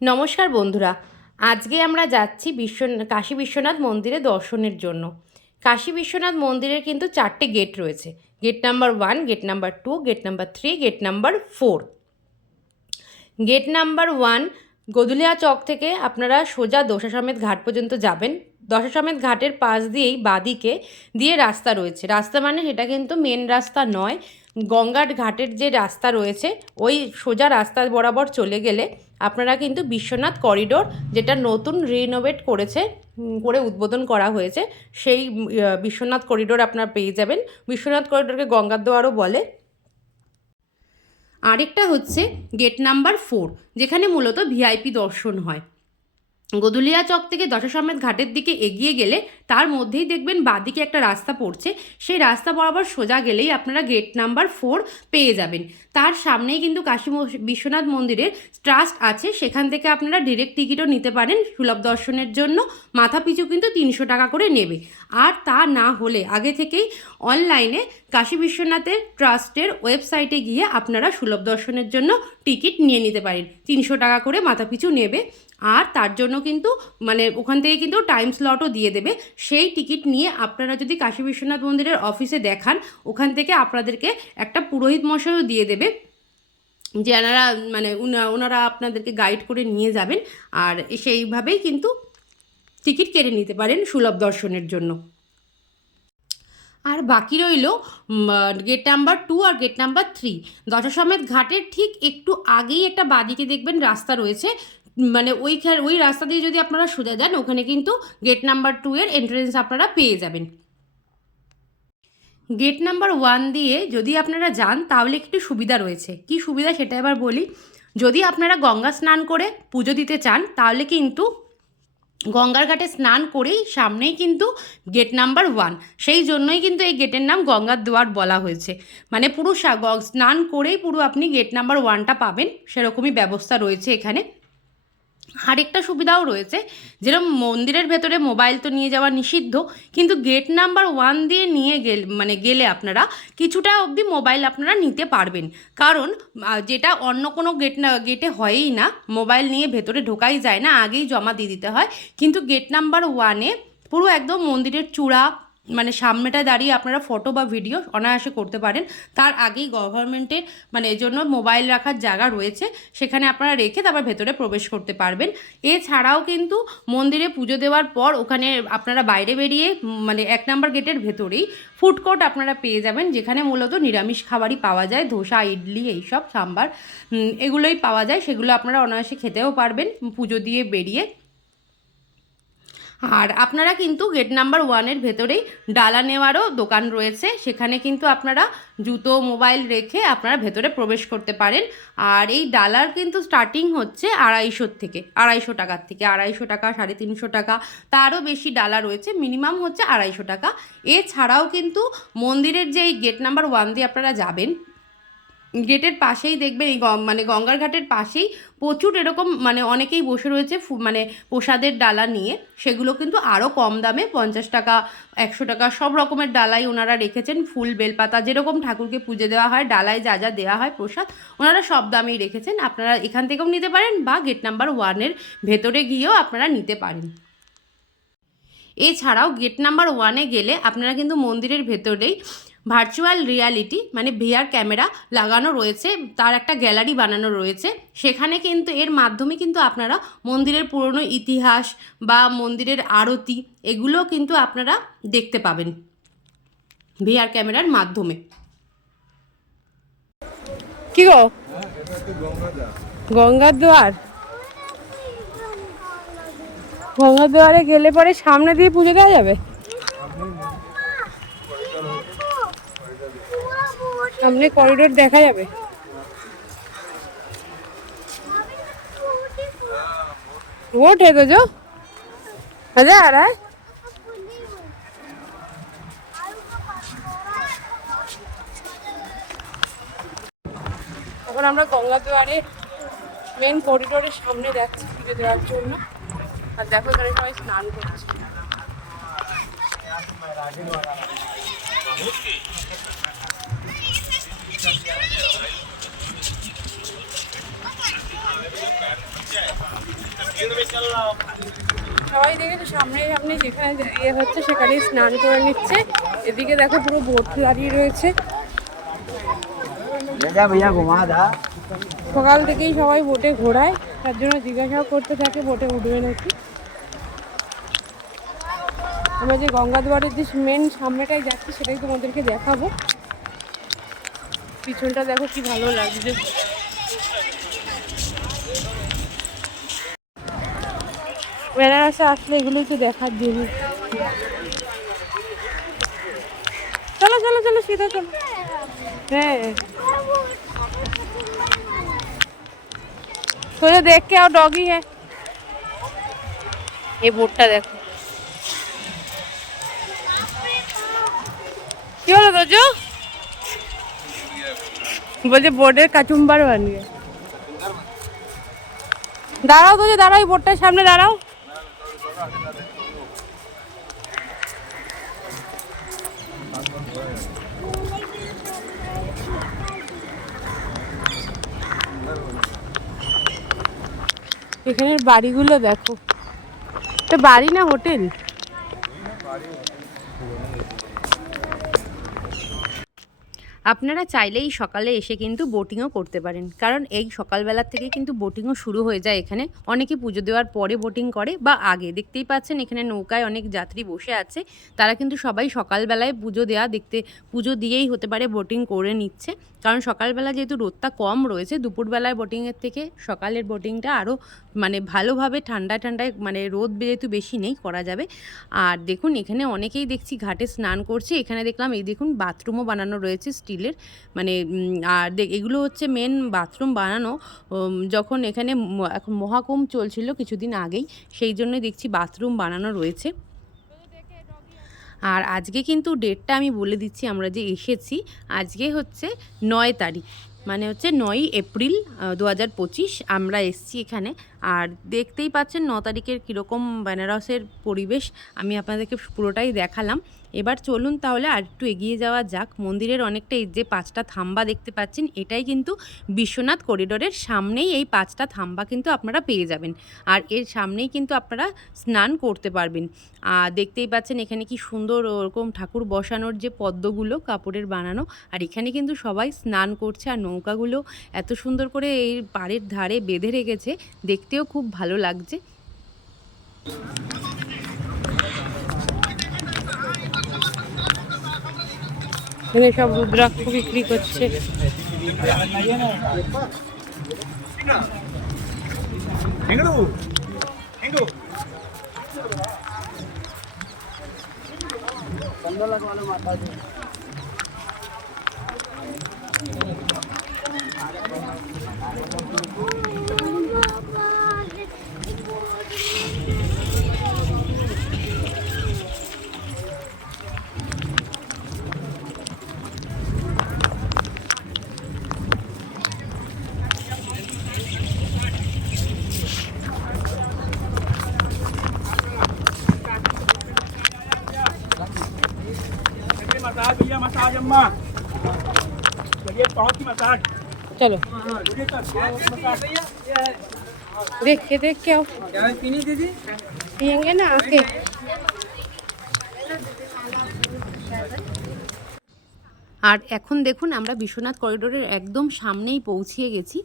নমস্কার বন্ধুরা, আজকে আমরা যাচ্ছি কাশী বিশ্বনাথ মন্দিরে দর্শনের জন্য। কাশী বিশ্বনাথ মন্দিরের কিন্তু 4টে গেট রয়েছে। Gate number 1, gate number 2, gate number 3, gate number 4। Gate number 1 Godowlia Chowk থেকে আপনারা সোজা দশাসমেত ঘাট পর্যন্ত যাবেন। দশাসমেত ঘাটের পাশ দিয়েই বাঁদিকে দিয়ে রাস্তা রয়েছে। রাস্তা মানে সেটা কিন্তু মেন রাস্তা নয়, গঙ্গার ঘাটের যে রাস্তা রয়েছে ওই সোজা রাস্তা বরাবর চলে গেলে আপনারা কিন্তু বিশ্বনাথ করিডোর, যেটা নতুন রিনোভেট করে উদ্বোধন করা হয়েছে, সেই বিশ্বনাথ করিডোর আপনারা পেয়ে যাবেন। বিশ্বনাথ করিডোরকে গঙ্গার দুয়ারও বলে। আরেকটা হচ্ছে গেট নাম্বার 4, যেখানে মূলত ভিআইপি দর্শন হয়। গদুলিয়া চক থেকে দশাসমেত ঘাটের দিকে এগিয়ে গেলে তার মধ্যেই দেখবেন বাঁদিকে একটা রাস্তা পড়ছে। সেই রাস্তা বরাবর সোজা গেলেই আপনারা গেট নাম্বার 4 পেয়ে যাবেন। তার সামনেই কিন্তু কাশী বিশ্বনাথ মন্দিরের ট্রাস্ট আছে, সেখান থেকে আপনারা ডিরেক্ট টিকিটও নিতে পারেন সুলভ দর্শনের জন্য। মাথা পিছু কিন্তু 300 টাকা করে নেবে। আর তা না হলে আগে থেকেই অনলাইনে কাশী বিশ্বনাথের ট্রাস্টের ওয়েবসাইটে গিয়ে আপনারা সুলভ দর্শনের জন্য টিকিট নিয়ে নিতে পারেন। 300 টাকা করে মাথা পিছু নেবে। আর তার জন্য কিন্তু ওখান থেকে কিন্তু টাইম স্লটও দিয়ে দেবে। সেই টিকিট নিয়ে আপনারা যদি কাশী বিশ্বনাথ মন্দিরের অফিসে দেখান, ওখান থেকে আপনাদেরকে একটা পুরোহিত মশাইও দিয়ে দেবে, যারা ওনারা আপনাদেরকে গাইড করে নিয়ে যাবেন। আর সেইভাবেই কিন্তু টিকিট কেটে নিতে পারেন সুলভ দর্শনের জন্য। আর বাকি রইল গেট নাম্বার 2 আর গেট নাম্বার 3। দশাসমেত ঘাটের ঠিক একটু আগেই একটা বাঁদিকে দেখবেন রাস্তা রয়েছে। ওই রাস্তা দিয়ে যদি আপনারা সোজা যান, ওখানে কিন্তু গেট নাম্বার 2 এর এন্ট্রেন্স আপনারা পেয়ে যাবেন। গেট নাম্বার 1 দিয়ে যদি আপনারা যান তাহলে একটু সুবিধা রয়েছে। কি সুবিধা সেটা এবার বলি। যদি আপনারা গঙ্গা স্নান করে পুজো দিতে চান, তাহলে কিন্তু গঙ্গার ঘাটে স্নান করেই সামনেই কিন্তু গেট নাম্বার 1। সেই জন্যই কিন্তু এই গেটের নাম গঙ্গার দুয়ার বলা হয়েছে। পুরো স্নান করেই পুরো আপনি গেট নাম্বার 1টা পাবেন, সেরকমই ব্যবস্থা রয়েছে এখানে। আরেকটা সুবিধাও রয়েছে, যেরকম মন্দিরের ভেতরে মোবাইল তো নিয়ে যাওয়া নিষিদ্ধ, কিন্তু গেট নাম্বার 1 দিয়ে নিয়ে গেলে আপনারা কিছুটা অবধি মোবাইল আপনারা নিতে পারবেন। কারণ যেটা অন্য কোনো গেটে হয়ই না, মোবাইল নিয়ে ভেতরে ঢোকাই যায় না, আগেই জমা দিয়ে দিতে হয়। কিন্তু গেট নাম্বার 1-এ পুরো একদম মন্দিরের চূড়া সামনেটায় দাঁড়িয়ে আপনারা ফটো বা ভিডিও অনায়াসে করতে পারেন। তার আগেই গভর্নমেন্টের এর জন্য মোবাইল রাখার জায়গা রয়েছে, সেখানে আপনারা রেখে তারপর ভেতরে প্রবেশ করতে পারবেন। এছাড়াও কিন্তু মন্দিরে পুজো দেওয়ার পর ওখানে আপনারা বাইরে বেরিয়ে 1 নম্বর গেটের ভেতরেই ফুড কোর্ট আপনারা পেয়ে যাবেন, যেখানে মূলত নিরামিষ খাবারই পাওয়া যায়। ধোসা, ইডলি, এইসব সাম্বার এগুলোই পাওয়া যায়। সেগুলো আপনারা অনায়াসে খেতেও পারবেন পুজো দিয়ে বেরিয়ে। আর আপনারা কিন্তু গেট নাম্বার 1-এর ভেতরেই ডালা নেওয়ারও দোকান রয়েছে, সেখানে কিন্তু আপনারা জুতো, মোবাইল রেখে আপনারা ভেতরে প্রবেশ করতে পারেন। আর এই ডালার কিন্তু স্টার্টিং হচ্ছে 250 টাকার থেকে। 250 টাকা, 350 টাকা, তারও বেশি ডালা রয়েছে, মিনিমাম হচ্ছে 250 টাকা। এছাড়াও কিন্তু মন্দিরের যে এই গেট নাম্বার 1 দিয়ে আপনারা যাবেন, গেটের পাশেই দেখবেন এই গঙ্গার ঘাটের পাশেই প্রচুর এরকম অনেকেই বসে রয়েছে প্রসাদের ডালা নিয়ে। সেগুলো কিন্তু আরও কম দামে 50 টাকা, 100 টাকা সব রকমের ডালাই ওনারা রেখেছেন। ফুল, বেলপাতা, যেরকম ঠাকুরকে পুজো দেওয়া হয়, ডালায় যা যা দেওয়া হয় প্রসাদ, ওনারা সব দামেই রেখেছেন। আপনারা এখান থেকেও নিতে পারেন বা গেট নাম্বার 1-এর ভেতরে গিয়েও আপনারা নিতে পারেন। এছাড়াও গেট নাম্বার 1-এ গেলে আপনারা কিন্তু মন্দিরের ভেতরেই ভার্চুয়াল রিয়ালিটি ভিআর ক্যামেরা লাগানো রয়েছে, তার একটা গ্যালারি বানানো রয়েছে। সেখানে কিন্তু এর মাধ্যমে কিন্তু আপনারা মন্দিরের পুরনো ইতিহাস বা মন্দিরের আরতি এগুলো কিন্তু আপনারা দেখতে পাবেন ভিআর ক্যামেরার মাধ্যমে। কি গো, গঙ্গার দুয়ার? গঙ্গার দুয়ারে গেলে পরে সামনে দিয়ে পুজো দেওয়া যাবে? সামনে করিডোর দেখা যাবে? ওঠে তো যো হাজার। এখন আমরা গঙ্গা দুয়ারে মেন করিডোরের সামনে যাচ্ছি পুজো দেওয়ার জন্য। আর দেখো এখানে সবাই স্নান করছে। সবাই দেখে সামনে সামনে যেখানে ইয়ে হচ্ছে সেখানেই স্নান করে নিচ্ছে। এদিকে দেখো পুরো বোট দাঁড়িয়ে রয়েছে। সকাল থেকেই সবাই বোটে ঘোরায়, তার জন্য জিজ্ঞাসাও করতে থাকে বোটে উঠবে নাকি। আমরা যে গঙ্গাদুয়ারের যে মেন সামনেটাই যাচ্ছি সেটাই তোমাদেরকে দেখাবো। পিছনটা দেখো কি ভালো লাগছে। বেনারসে আসলে এগুলোই তো দেখার জিনিস। চলো চলো চলো সিধা চলো। হ্যাঁ तो जो देख के आओ डॉगी है। ये बोटটা देखो কি হলো তোজো? বলছে বোর্ডের কাচুম্বার বান গিয়ে। দাঁড়াও তোজো, দাঁড়াও, এই বোর্ডটার সামনে দাঁড়াও। এখানের বাড়িগুলো দেখো, এটা বাড়ি না হোটেল? আপনারা চাইলেই সকালে এসে কিন্তু বোটিংও করতে পারেন, কারণ এই সকালবেলা থেকে কিন্তু বোটিংও শুরু হয়ে যায় এখানে। অনেকে পুজো দেওয়ার পরে বোটিং করে বা আগে। দেখতেই পাচ্ছেন এখানে নৌকায় অনেক যাত্রী বসে আছে, তারা কিন্তু সবাই সকালবেলায় পুজো দিয়েই হতে পারে বোটিং করে নিচ্ছে। কারণ সকালবেলা যেহেতু রোদটা কম রয়েছে, দুপুরবেলায় বোটিংয়ের থেকে সকালের বোটিংটা আরও মানে ভালোভাবে ঠান্ডায় মানে রোদ যেহেতু বেশি নেই করা যাবে। আর দেখুন এখানে অনেকেই দেখছি ঘাটে স্নান করছে। এখানে দেখলাম এই দেখুন বাথরুমও বানানো রয়েছে স্টিলের, মানে আর এগুলো হচ্ছে মেন বাথরুম বানানো যখন এখানে এখন মহাকুম্ভ চলছিল কিছুদিন আগেই, সেই জন্যই দেখছি বাথরুম বানানো রয়েছে। আর আজকে কিন্তু ডেটটা আমি বলে দিচ্ছি, আমরা যে এসেছি আজকে হচ্ছে 9 তারিখ, মানে হচ্ছে 9ই এপ্রিল 2025 আমরা এসছি এখানে। আর দেখতেই পাচ্ছেন 9 তারিখের কীরকম বেনারসের পরিবেশ, আমি আপনাদেরকে পুরোটাই দেখালাম। এবার চলুন তাহলে আর একটু এগিয়ে যাওয়া যাক। মন্দিরের অনেকটা এই যে 5টা থাম্বা দেখতে পাচ্ছেন, এটাই কিন্তু বিশ্বনাথ করিডোরের সামনেই এই 5টা থাম্বা কিন্তু আপনারা পেয়ে যাবেন। আর এর সামনেই কিন্তু আপনারা স্নান করতে পারবেন। আর দেখতেই পাচ্ছেন এখানে কি সুন্দর ওরকম ঠাকুর বসানোর যে পদ্মগুলো কাপড়ের বানানো, আর এখানে কিন্তু সবাই স্নান করছে। আর নৌকাগুলো এত সুন্দর করে এই পাড়ের ধারে বেঁধে রেখেছে, দেখতেও খুব ভালো লাগছে। এখানে সব রুদ্রাক্ষ বিক্রি করছে। चलो देख के आओ, पियेंगे ना आके। আর এখন দেখুন আমরা বিশ্বনাথ করিডোরের একদম সামনেই পৌঁছিয়ে গেছি।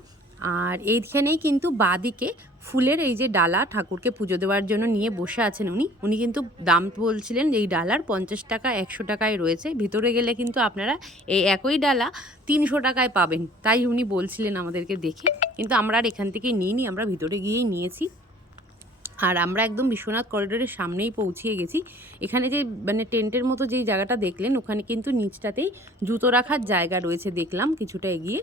আর এইখানেই কিন্তু বাঁদিকে ফুলের এই যে ডালা ঠাকুরকে পুজো দেওয়ার জন্য নিয়ে বসে আছেন উনি কিন্তু দাম বলছিলেন এই ডালার 50 টাকা 100 টাকায় রয়েছে। ভিতরে গেলে কিন্তু আপনারা এই একই ডালা 300 টাকায় পাবেন, তাই উনি বলছিলেন আমাদেরকে দেখে। কিন্তু আমরা আর এখান থেকেই নিইনি, আমরা ভিতরে গিয়েই নিয়েছি। আর আমরা একদম বিশ্বনাথ করিডোরের সামনেই পৌঁছিয়ে গেছি। এখানে যে মানে টেন্টের মতো যেই জায়গাটা দেখলেন, ওখানে কিন্তু নিচটাতেই জুতো রাখার জায়গা রয়েছে দেখলাম কিছুটা এগিয়ে।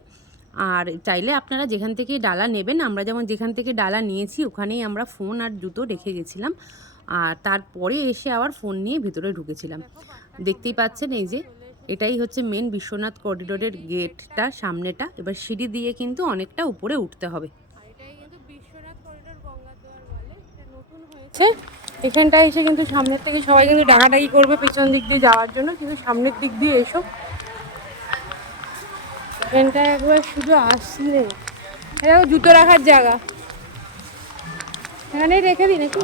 আর চাইলে আপনারা যেখান থেকে ডালা নেবেন, আমরা যেমন যেখান থেকে ডালা নিয়েছি ওখানেই আমরা ফোন আর জুতো রেখে গেছিলাম। আর তারপরে এসে আবার ফোন নিয়ে ভিতরে ঢুকেছিলাম। দেখতেই পাচ্ছেন এই যে এটাই হচ্ছে মেন বিশ্বনাথ করিডোরের গেটটা, সামনেটা। এবার সিঁড়ি দিয়ে কিন্তু অনেকটা উপরে উঠতে হবে। এখানটায় এসে কিন্তু সামনের থেকে সবাই কিন্তু ডাকাডাকি করবে পেছন দিক দিয়ে যাওয়ার জন্য, কিন্তু সামনের দিক দিয়ে এসো। এখানটা একবার শুধু আসলে এটা জুতো রাখার জায়গা। এখানেই রেখে দিই নাকি?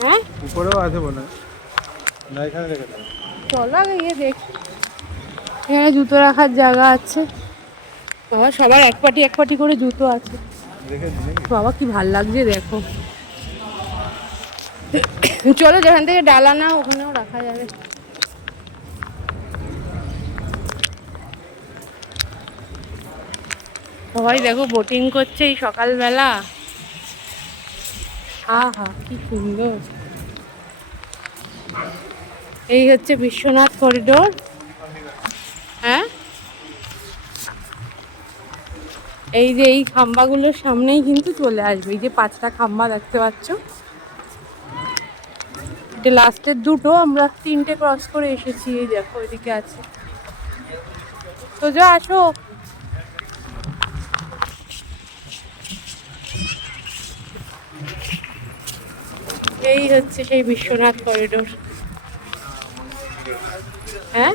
হ্যাঁ উপরেও আছে মনে হয়, না এখানে রেখে দাও। চলো আগে গিয়ে দেখি। এখানে জুতো রাখার জায়গা আছে বাবা, সবার এক পাটি করে জুতো আছে। রেখে দিই নাকি? বাবা কি ভাল লাগছে দেখো। চলো যেখান থেকে ডালা না ওখানেও রাখা যাবে। সবাই দেখো বোটিং করছে এই সকালবেলা। আহা কি সুন্দর। এই হচ্ছে বিশ্বনাথ করিডোর। হ্যাঁ এই যে এই খাম্বাগুলোর সামনেই কিন্তু চলে আসবে। এই যে 5টা খাম্বা দেখতে পাচ্ছ, এটা লাস্টের দুটো, আমরা 3টে ক্রস করে এসেছি। এই দেখো ওইদিকে আছে, সোজা আসো। এই হচ্ছে সেই বিশ্বনাথ করিডোর। হ্যাঁ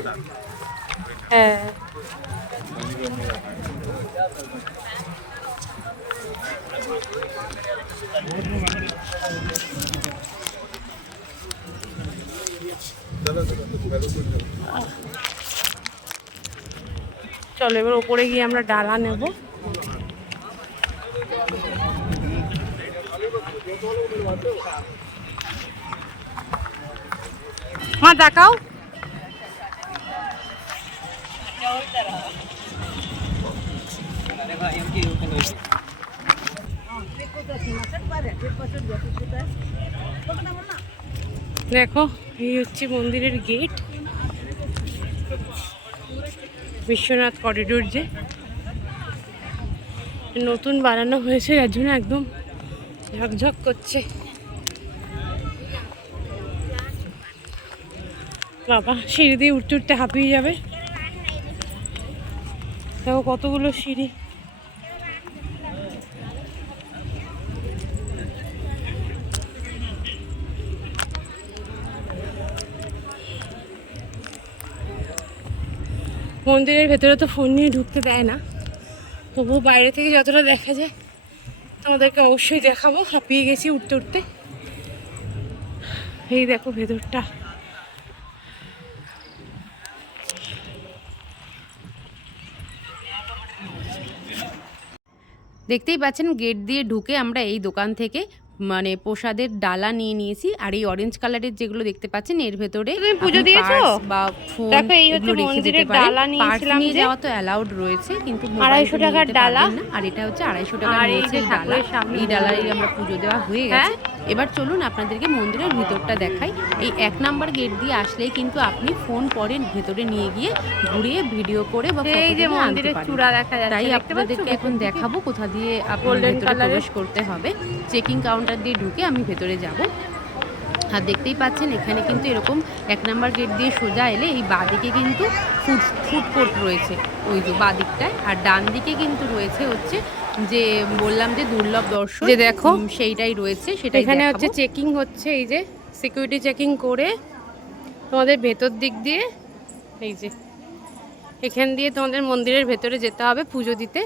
হ্যাঁ চলো এবার ওপরে গিয়ে আমরা ডালা নেব। মা দেখাও। দেখো এই হচ্ছে মন্দিরের গেট, বিশ্বনাথ করিডোর যে নতুন বানানো হয়েছে, যার জন্য একদম ঝকঝক করছে। বাবা সিঁড়ি দিয়ে উঠতে উঠতে হাঁপিয়ে যাবে। দেখো কতগুলো সিঁড়ি। মন্দিরের ভেতরে তো ফোন নিয়ে ঢুকতে দেয় না, তবুও বাইরে থেকে যতটা দেখা যায় তোমাদেরকে অবশ্যই দেখাবো। হাঁপিয়ে গেছি উঠতে উঠতে। এই দেখো ভেতরটা। দেখতেই পাচ্ছেন গেট দিয়ে ঢুকে আমরা এই দোকান থেকে মানে প্রসাদের ডালা নিয়ে নিয়েছি। আর এই অরেঞ্জ কালারের যেগুলো দেখতে পাচ্ছেন এর ভেতরে তুমি পুজো দিয়েছো বা ফোন এগুলো রেখে যেতে পারেন। পার্স নিয়ে যাওয়া তো অ্যালাউড রয়েছে, কিন্তু 250 টাকার ডালা। আর এটা হচ্ছে 250 টাকা নিয়েছে ডালা। এই ডালারই আমরা পুজো দেওয়া হয়ে গেছে। এবার চলুন আপনাদেরকে মন্দিরের ভিতরটা দেখাই। এই 1 নাম্বার গেট দিয়ে আসলেই কিন্তু আপনি ফোন পরে ভেতরে নিয়ে গিয়ে ঘুরিয়ে ভিডিও করে বা ফটো তুলে মন্দিরের চূড়া দেখা যাচ্ছে। তাই আপনাদেরকে এখন দেখাবো কোথা দিয়ে আপনাদের ভেতরে প্রবেশ করতে হবে। চেকিং কাউন্টার দিয়ে ঢুকে আমি ভেতরে যাব। আর দেখতেই পাচ্ছেন এখানে কিন্তু এরকম 1 নাম্বার গেট দিয়ে সোজা এলে এই বাঁদিকে কিন্তু ফুড কোর্ট রয়েছে, ওই যে বাঁদিকটায়। আর ডান দিকে কিন্তু রয়েছে হচ্ছে যে বললাম যে দুর্লভ দর্শন, যে দেখো সেইটাই রয়েছে। সেটা এখানে হচ্ছে চেকিং হচ্ছে, এই যে সিকিউরিটি চেকিং করে তোমাদের ভেতর দিক দিয়ে, এই যে এখান দিয়ে তোমাদের মন্দিরের ভেতরে যেতে হবে পুজো দিতে।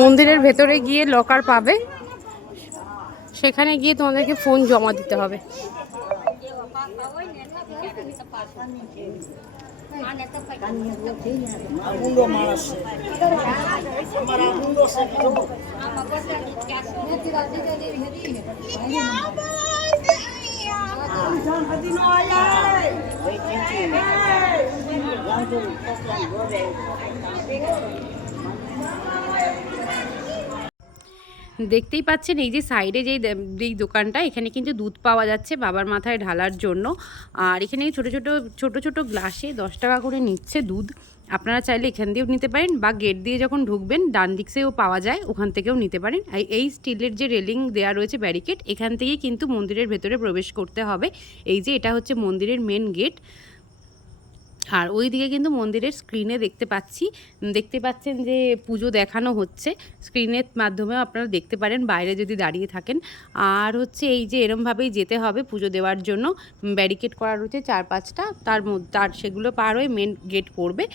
মন্দিরের ভেতরে গিয়ে লকার পাবে, সেখানে গিয়ে তোমাদেরকে ফোন জমা দিতে হবে। দেখতেই পাচ্ছেন এই যে সাইডে যেই দোকানটা, এখানে কিন্তু দুধ পাওয়া যাচ্ছে বাবার মাথায় ঢালার জন্য। আর এখানে ছোট ছোট গ্লাসে 10 টাকা করে নিচ্ছে দুধ। আপনারা চাইলে এখান দিয়েও নিতে পারেন, বা গেট দিয়ে যখন ঢুকবেন ডান দিকেও পাওয়া যায়, ওখান থেকেও নিতে পারেন। এই স্টিলের যে রেলিং দেওয়া রয়েছে ব্যারিকেড, এখান থেকেই কিন্তু মন্দিরের ভেতরে প্রবেশ করতে হবে। এই যে এটা হচ্ছে মন্দিরের মেন গেট। আর ওই দিকে কিন্তু মন্দিরের স্ক্রিনে দেখতে পাচ্ছেন যে পুজো দেখানো হচ্ছে, স্ক্রিনের মাধ্যমেও আপনারা দেখতে পারেন বাইরে যদি দাঁড়িয়ে থাকেন। আর হচ্ছে এই যে এরমভাবেই যেতে হবে পুজো দেওয়ার জন্য, ব্যারিকেড করা রয়েছে 4-5টা, তার সেগুলো পার হয়ে মেন গেট পড়বে।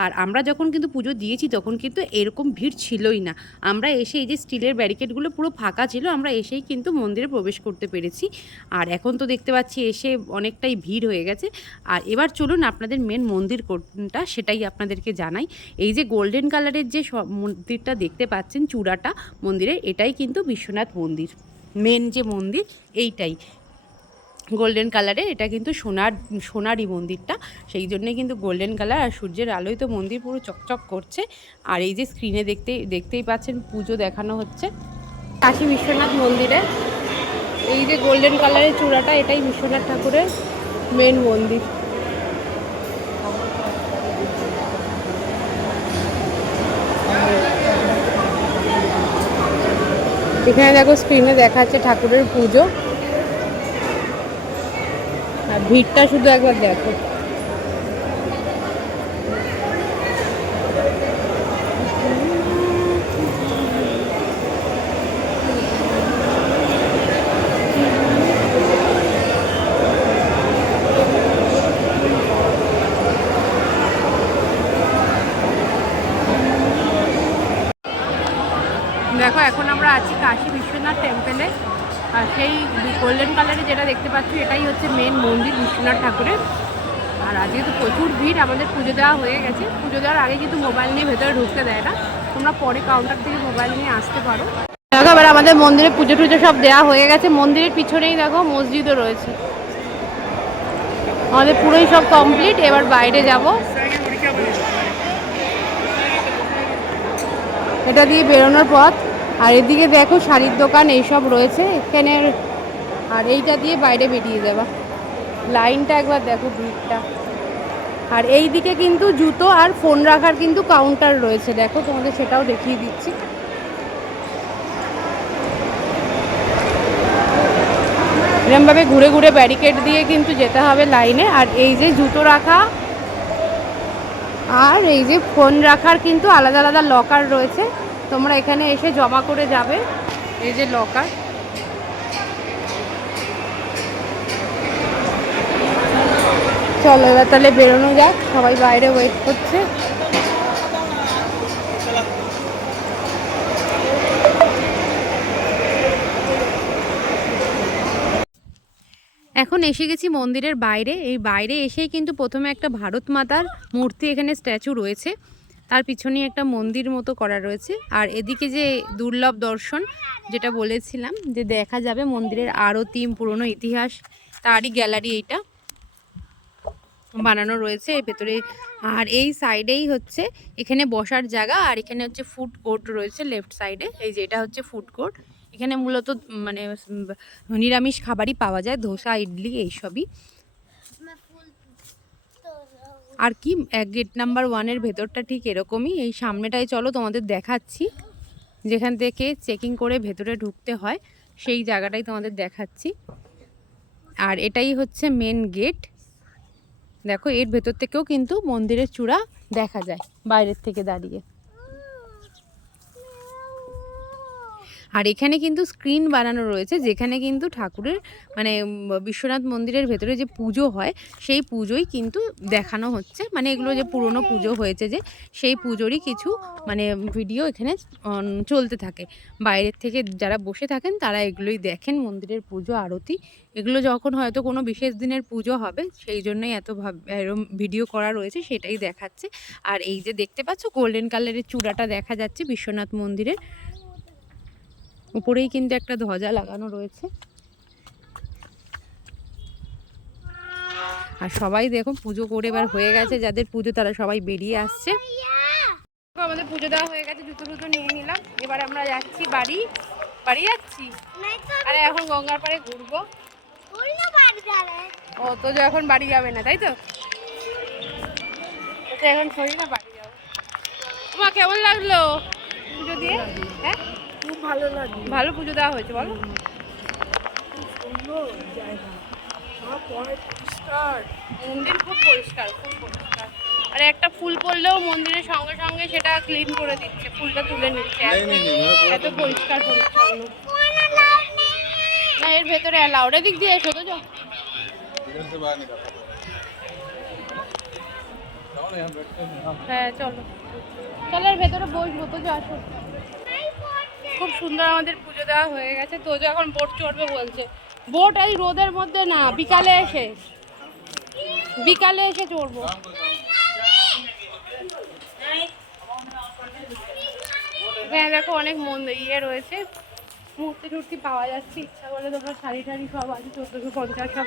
আর আমরা যখন কিন্তু পুজো দিয়েছি তখন কিন্তু এরকম ভিড় ছিলই না। আমরা এসে এই যে স্টিলের ব্যারিকেডগুলো পুরো ফাঁকা ছিল, আমরা এসেই কিন্তু মন্দিরে প্রবেশ করতে পেরেছি। আর এখন তো দেখতে পাচ্ছি এসে অনেকটাই ভিড় হয়ে গেছে। আর এবার চলুন আপনাদের মেন মন্দির কোনটা সেটাই আপনাদেরকে জানাই। এই যে গোল্ডেন কালারের যে মন্দিরটা দেখতে পাচ্ছেন চূড়াটা মন্দিরের, এটাই কিন্তু বিশ্বনাথ মন্দির, মেন যে মন্দির এইটাই গোল্ডেন কালারের। এটা কিন্তু সোনারই মন্দিরটা, সেই জন্যই কিন্তু গোল্ডেন কালার। আর সূর্যের আলোয় তো মন্দির পুরো চকচক করছে। আর এই যে স্ক্রিনে দেখতেই পাচ্ছেন পুজো দেখানো হচ্ছে কাশী বিশ্বনাথ মন্দিরে। এই যে গোল্ডেন কালারের চূড়াটা, এটাই বিশ্বনাথ ঠাকুরের মেন মন্দির। এখানে দেখো স্ক্রিনে দেখাচ্ছে ঠাকুরের পুজো, আর ভিড়টা শুধু একবার দেখো। দেখো এখন আমরা আছি কাশী বিশ্বনাথ টেম্পেলে। আর সেই গোল্ডেন কালারে যেটা দেখতে পাচ্ছি এটাই হচ্ছে মেন মন্দির বিশ্বনাথ ঠাকুরের। আর আজকে তো প্রচুর ভিড়, আমাদের পুজো দেওয়া হয়ে গেছে। পুজো দেওয়ার আগে কিন্তু মোবাইল নিয়ে ভেতরে ঢুকতে দেয় না, তোমরা পরে কাউন্টার থেকে মোবাইল নিয়ে আসতে পারো। দেখো এবার আমাদের মন্দিরে পুজো টুজো সব দেওয়া হয়ে গেছে। মন্দিরের পিছনেই দেখো মসজিদও রয়েছে। আমাদের পুরোই সব কমপ্লিট, এবার বাইরে যাব। এটা দিয়ে বেরোনোর পথ। আর এদিকে দেখো শাড়ির দোকান এইসব রয়েছে এখানে। আর এইটা দিয়ে বাইরে বেরিয়ে যাবা, লাইনটা একবার দেখো, ভিড়টা। আর এই দিকে কিন্তু জুতো আর ফোন রাখার কিন্তু কাউন্টার রয়েছে, দেখো তোমাদের সেটাও দেখিয়ে দিচ্ছি। এরমভাবে ঘুরে ঘুরে ব্যারিকেড দিয়ে কিন্তু যেতে হবে লাইনে। আর এই যে জুতো রাখা আর এই যে ফোন রাখার কিন্তু আলাদা আলাদা লকার রয়েছে, তোমরা এখানে এসে জমা করে যাবে। এই যে লকার, চলো এবার তাহলে বেরোনো যাক, সবাই বাইরে ওয়েট করছে। এখন এসে গেছি মন্দিরের বাইরে। এই বাইরে এসেই কিন্তু প্রথমে একটা ভারত মাতার মূর্তি, এখানে স্ট্যাচু রয়েছে, তার পিছনে একটা মন্দির মতো করা রয়েছে। আর এদিকে যে দুর্লভ দর্শন যেটা বলেছিলাম যে দেখা যাবে মন্দিরের আরতি, পুরনো ইতিহাস, তারই গ্যালারি এইটা বানানো রয়েছে এর ভেতরে। আর এই সাইডেই হচ্ছে এখানে বসার জায়গা, আর এখানে হচ্ছে ফুড কোর্ট রয়েছে লেফট সাইডে। এই যে এটা হচ্ছে ফুড কোর্ট, এখানে মূলত মানে নিরামিষ খাবারই পাওয়া যায়, ধোসা, ইডলি এইসবই। আর কি গেট নাম্বার 1-এর ভেতরটা ঠিক এরকমই। এই সামনেটাই চলো তোমাদের দেখাচ্ছি, যেখান থেকে চেকিং করে ভেতরে ঢুকতে হয় সেই জায়গাটাই তোমাদের দেখাচ্ছি। আর এটাই হচ্ছে মেন গেট। দেখো এর ভেতর থেকেও কিন্তু মন্দিরের চূড়া দেখা যায় বাইরের থেকে দাঁড়িয়ে। আর এখানে কিন্তু স্ক্রিন বানানো রয়েছে, যেখানে কিন্তু ঠাকুরের মানে বিশ্বনাথ মন্দিরের ভেতরে যে পুজো হয় সেই পুজোই কিন্তু দেখানো হচ্ছে। মানে এগুলো যে পুরনো পুজো হয়েছে যে সেই পুজোরই কিছু মানে ভিডিও এখানে চলতে থাকে। বাইরের থেকে যারা বসে থাকেন তারা এগুলোই দেখেন, মন্দিরের পুজো, আরতি। এগুলো যখন হয়তো কোনো বিশেষ দিনের পুজো হবে সেই জন্যই এরম ভিডিও করা রয়েছে, সেটাই দেখাচ্ছে। আর এই যে দেখতে পাচ্ছ গোল্ডেন কালারের চূড়াটা দেখা যাচ্ছে বিশ্বনাথ মন্দিরের উপরেই কিন্তু একটা ধ্বজা লাগানো রয়েছে। আর সবাই দেখো পুজো করে এবার হয়ে গেছে, যাদের পুজো তারা সবাই বেরিয়ে আসছে। আমাদের পুজো দেওয়া হয়ে গেছে, জুতো টুতো নিয়ে নিলাম। এবার আমরা যাচ্ছি বাড়ি যাচ্ছি। আরে এখন গঙ্গার পাড়ে ঘুরবো। ও তো এখন বাড়ি যাবে না, তাই তো? এখন শরীর না বাড়ি যাবো। তোমার কেমন লাগলো পুজো দিয়ে? হ্যাঁ খুব ভালো লাগলো, ভালো পুজো দেওয়া হয়েছে বলো। পরিষ্কার, মন্দির খুব পরিষ্কার, খুব পরিষ্কার। আর একটা ফুল পড়লেও মন্দিরের সঙ্গে সঙ্গে সেটা ক্লিন করে দিচ্ছে, ফুলটা তুলে নিচ্ছে, এত পরিষ্কার পরিচ্ছন্ন। না এর ভেতরে অ্যালাউড, এদিক দিয়ে এসো তো যাও। হ্যাঁ চলো চলো, এর ভেতরে বসবো তো, যা আসো। খুব সুন্দর আমাদের পুজো দেওয়া হয়ে গেছে। তো এখন বোট চড়বে বলছে। বোট এই রোদের মধ্যে না, বিকালে এসে চড়বো। হ্যাঁ দেখো অনেক ইয়ে রয়েছে, মূর্তি টুর্তি পাওয়া যাচ্ছে। ইচ্ছা করলে তোমরা শাড়ি টাড়ি সব আছে, 1450 সব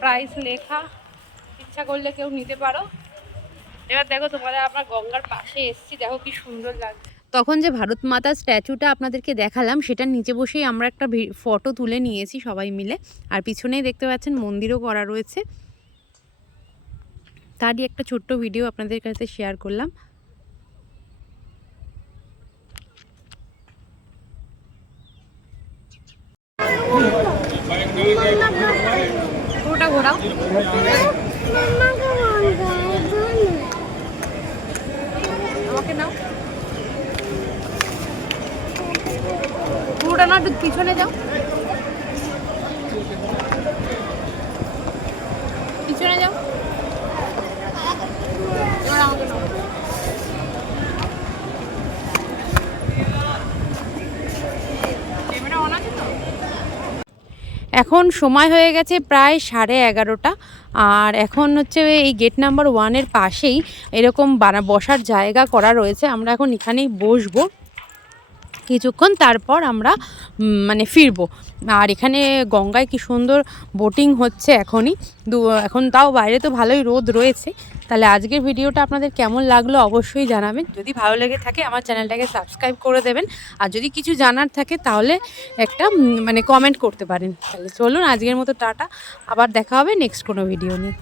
প্রাইস লেখা, ইচ্ছা করলে কেউ নিতে পারো। এবার দেখো তোমাদের আমরা গঙ্গার পাশে এসেছি, দেখো কি সুন্দর লাগছে। তখন যে ভারত মাতার স্ট্যাচুটা আপনাদেরকে দেখালাম, সেটার নিচে বসেই আমরা একটা ফটো তুলে নিয়েছি সবাই মিলে। আর পিছনেই দেখতে পাচ্ছেন মন্দিরও করা রয়েছে, তারই একটা ছোট্ট ভিডিও আপনাদের কাছে শেয়ার করলাম। পুরোটা ঘোরাও। আমাকে নাও, পুরোটা না, একটু পিছনে যাও, পিছনে যাও। এবার আমাকে নাও। ক্যামেরা অন আছে তো? এখন সময় হয়ে গেছে প্রায় 11:30, আর এখন হচ্ছে এই গেট নাম্বার 1-এর পাশেই এরকম বসার জায়গা করা রয়েছে। আমরা এখন এখানেই বসবো কিছুক্ষণ, তারপর আমরা মানে ফিরবো। আর এখানে গঙ্গায় কি সুন্দর বোটিং হচ্ছে এখনই। এখন তাও বাইরে তো ভালোই রোদ রয়েছে। তাহলে আজকের ভিডিওটা আপনাদের কেমন লাগলো অবশ্যই জানাবেন। যদি ভালো লেগে থাকে আমার চ্যানেলটাকে সাবস্ক্রাইব করে দেবেন, আর যদি কিছু জানার থাকে তাহলে একটা মানে কমেন্ট করতে পারেন। তাহলে চলুন আজকের মতো টাটা, আবার দেখা হবে নেক্সট কোনো ভিডিও নিয়ে।